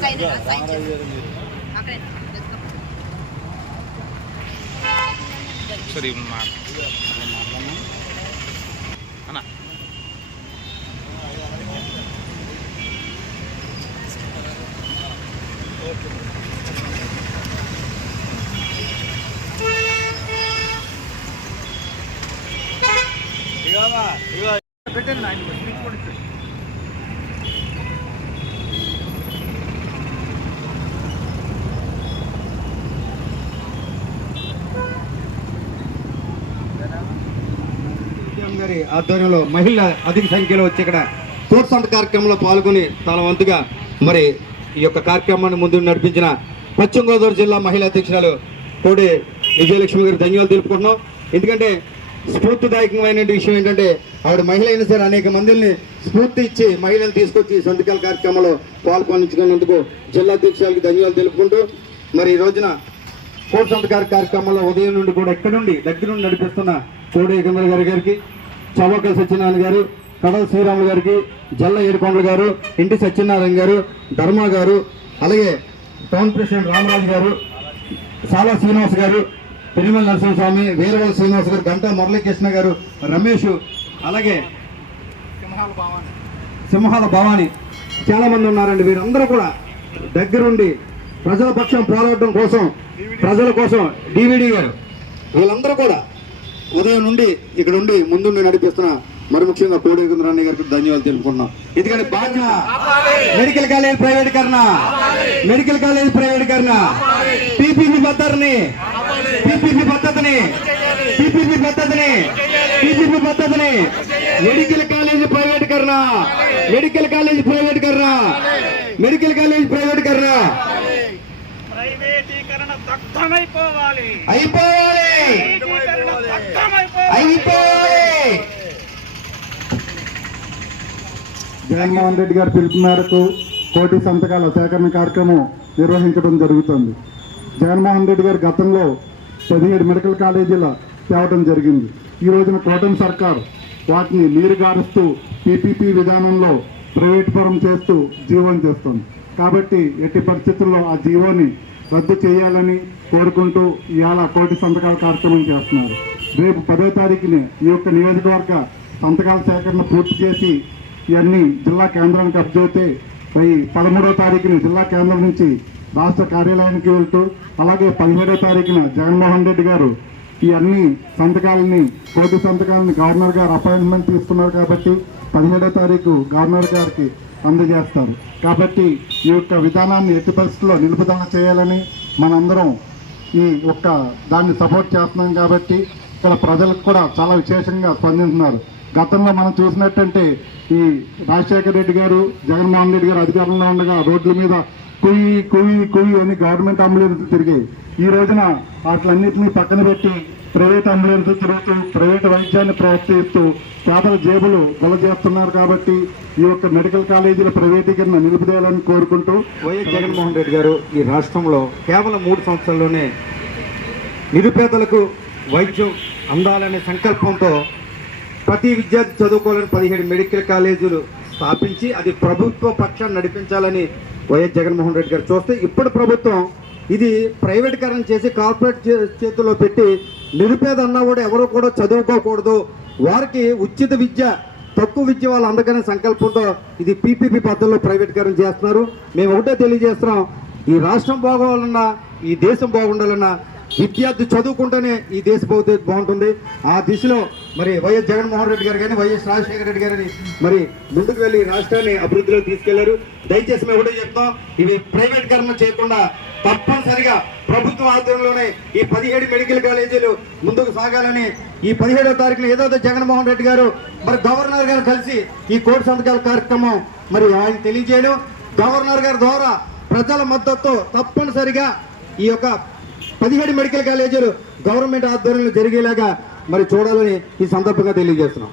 Side side అక్కడ సరే మా అన్న. సీఎం గారి ఆధ్వర్యంలో మహిళ అధిక సంఖ్యలో వచ్చి ఇక్కడ తోడ్సంత కార్యక్రమంలో పాల్గొని తన వంతుగా మరి ఈ యొక్క కార్యక్రమాన్ని ముందు నడిపించిన పశ్చిమ గోదావరి జిల్లా మహిళా అధ్యక్షురాలు కోడి విజయలక్ష్మి గారి ధన్యవాదాలు తెలుపుకుంటున్నాం. ఎందుకంటే స్ఫూర్తిదాయకమైన విషయం ఏంటంటే ఆవిడ మహిళ అయినా సరే అనేక మందిని స్ఫూర్తి ఇచ్చి మహిళలు తీసుకొచ్చి సంతకాల కార్యక్రమంలో పాల్గొనించుకున్నందుకు జిల్లా అధ్యక్షులకి ధన్యవాదాలు తెలుపుకుంటూ మరి ఈ రోజున కోడి సంతకాల కార్యక్రమంలో ఉదయం నుండి కూడా ఇక్కడ నుండి దగ్గర నుండి నడిపిస్తున్న కోడి ఏకంద్ర గారి గారికి చవకల సత్యనారాయణ గారు కడల శ్రీరాములు గారికి జల్ల ఏడుకొండల గారు ఇంటి సత్యనారాయణ గారు ధర్మ గారు అలాగే టౌన్ ప్రెసిడెంట్ రామరాజు గారు సాలా శ్రీనివాస్ గారు పెరిమల నరసింహస్వామి వీరవల శ్రీనివాస్ గారు గంటా మురళీకృష్ణ గారు రమేష్ అలాగే సింహాల భవాని. చాలామంది ఉన్నారండి వీరందరూ కూడా. దగ్గరుండి ప్రజల పక్షం పోరాటం కోసం ప్రజల కోసం డివిడి గారు వీళ్ళందరూ కూడా ఉదయం నుండి ఇక్కడ నుండి ముందుండి నడిపిస్తున్న మరి ముఖ్యంగా కోడి అన్నయ్య గారికి ధన్యవాదాలు తెలుపుకుంటున్నాం. ఎందుకంటే బాధ్య మెడికల్ కాలేజ్ ప్రైవేటీకరణ మెడికల్ కాలేజ్ ప్రైవేటీకరణ పీపీపీ పద్ధతిని. పీపీపీ పద్ధతిని. పీపీపీ పద్ధతిని. పీపీపీ పద్ధతిని. మెడికల్ కాలేజ్ ప్రైవేటీకరణ మెడికల్ కాలేజ్ ప్రైవేటీకరణ మెడికల్ కాలేజ్ ప్రైవేటీకరణ ప్రైవేటీకరణ అయిపోవాలి. జగన్మోహన్ రెడ్డి గారి పిలుపు మేరకు కోటి సంతకాల సేకరణ కార్యక్రమం నిర్వహించడం జరుగుతుంది. జగన్మోహన్ రెడ్డి గారు గతంలో పదిహేడు మెడికల్ కాలేజీల తేవడం జరిగింది. ఈ రోజున కూటమి సర్కార్ వాటిని నీరు గారుస్తూ పీపీపీ విధానంలో ప్రైవేట్ పరం చేస్తూ జీవోని చేస్తుంది. కాబట్టి ఎట్టి పరిస్థితుల్లో ఆ జీవోని రద్దు చేయాలని కోరుకుంటూ ఇవాళ కోటి సంతకాల కార్యక్రమం చేస్తున్నారు. రేపు పదో తారీఖుని ఈ యొక్క నియోజకవర్గ సంతకాల సేకరణ పూర్తి చేసి ఇవన్నీ జిల్లా కేంద్రానికి అప్పచెబితే పై పదమూడవ తారీఖున జిల్లా కేంద్రం నుంచి రాష్ట్ర కార్యాలయానికి వెళ్తూ అలాగే పదిహేడవ తారీఖున జగన్మోహన్ రెడ్డి గారు ఈ అన్ని సంతకాలని కోటి సంతకాలని గవర్నర్ గారు అపాయింట్మెంట్ తీసుకున్నారు కాబట్టి పదిహేడవ తారీఖు గవర్నర్ గారికి అందజేస్తారు. కాబట్టి ఈ యొక్క విధానాన్ని ఎట్టి పరిస్థితుల్లో నిలుపుదల చేయాలని మనందరం ఈ ఒక్క దాన్ని సపోర్ట్ చేస్తున్నాం కాబట్టి ఇక్కడ ప్రజలకు కూడా చాలా విశేషంగా స్పందిస్తున్నారు. గతంలో మనం చూసినట్టంటే ఈ రాజశేఖర రెడ్డి గారు జగన్మోహన్ రెడ్డి గారు అధికారంలో ఉండగా రోడ్ల మీద కుయి కుయి కుయి అని గవర్నమెంట్ అంబులెన్స్ తిరిగాయి. ఈ రోజున వాటిలన్నింటినీ పక్కన పెట్టి ప్రైవేట్ అంబులెన్స్ తిరుగుతూ ప్రైవేట్ వైద్యాన్ని ప్రోత్సహిస్తూ పేదల జేబులు గొల చేస్తున్నారు కాబట్టి ఈ యొక్క మెడికల్ కాలేజీల ప్రైవేటీకరణ నిలిపిదేయాలని కోరుకుంటూ వైఎస్ జగన్మోహన్ రెడ్డి గారు ఈ రాష్ట్రంలో కేవలం మూడు సంవత్సరాల్లోనే నిరుపేదలకు వైద్యం అందాలనే సంకల్పంతో ప్రతి విద్యార్థి చదువుకోవాలని పదిహేడు మెడికల్ కాలేజీలు స్థాపించి అది ప్రభుత్వ పక్షాన్ని నడిపించాలని వైఎస్ జగన్మోహన్ రెడ్డి గారు చూస్తే ఇప్పుడు ప్రభుత్వం ఇది ప్రైవేటీకరణ చేసి కార్పొరేట్ చే- చేతుల్లో పెట్టి నిరుపేద అన్న కూడా ఎవరు కూడా చదువుకోకూడదు. వారికి ఉచిత విద్య తక్కువ విద్య వాళ్ళు అందకనే సంకల్పంతో ఇది పీపీపీ పద్ధతిలో ప్రైవేటీకరణ చేస్తున్నారు. మేము ఒకటే తెలియజేస్తున్నాం ఈ రాష్ట్రం బాగోవాలన్నా ఈ దేశం బాగుండాలన్నా విద్యార్థి చదువుకుంటేనే ఈ దేశ బాగుంటుంది. ఆ దిశలో మరి వైఎస్ జగన్మోహన్ రెడ్డి గారు కానీ వైఎస్ రాజశేఖర రెడ్డి గారిని మరి ముందుకు వెళ్ళి రాష్ట్రాన్ని అభివృద్ధిలో తీసుకెళ్ళారు. దయచేసి మేము ఒకటే చెప్తాం ఇవి ప్రైవేటీకరణ చేయకుండా తప్పనిసరిగా ప్రభుత్వ ఆధ్వర్యంలోనే ఈ పదిహేడు మెడికల్ కాలేజీలు ముందుకు సాగాలని ఈ పదిహేడో తారీఖున ఏదో జగన్మోహన్ రెడ్డి గారు మరి గవర్నర్ గారు కలిసి ఈ కోటి సంతకాల కార్యక్రమం మరి ఆయన తెలియజేయడం గవర్నర్ గారి ద్వారా ప్రజల మద్దతు తప్పనిసరిగా ఈ యొక్క పదిహేడు మెడికల్ కాలేజీలు గవర్నమెంట్ ఆధ్వర్యంలో జరిగేలాగా మరి చూడాలని ఈ సందర్భంగా తెలియజేస్తున్నాం.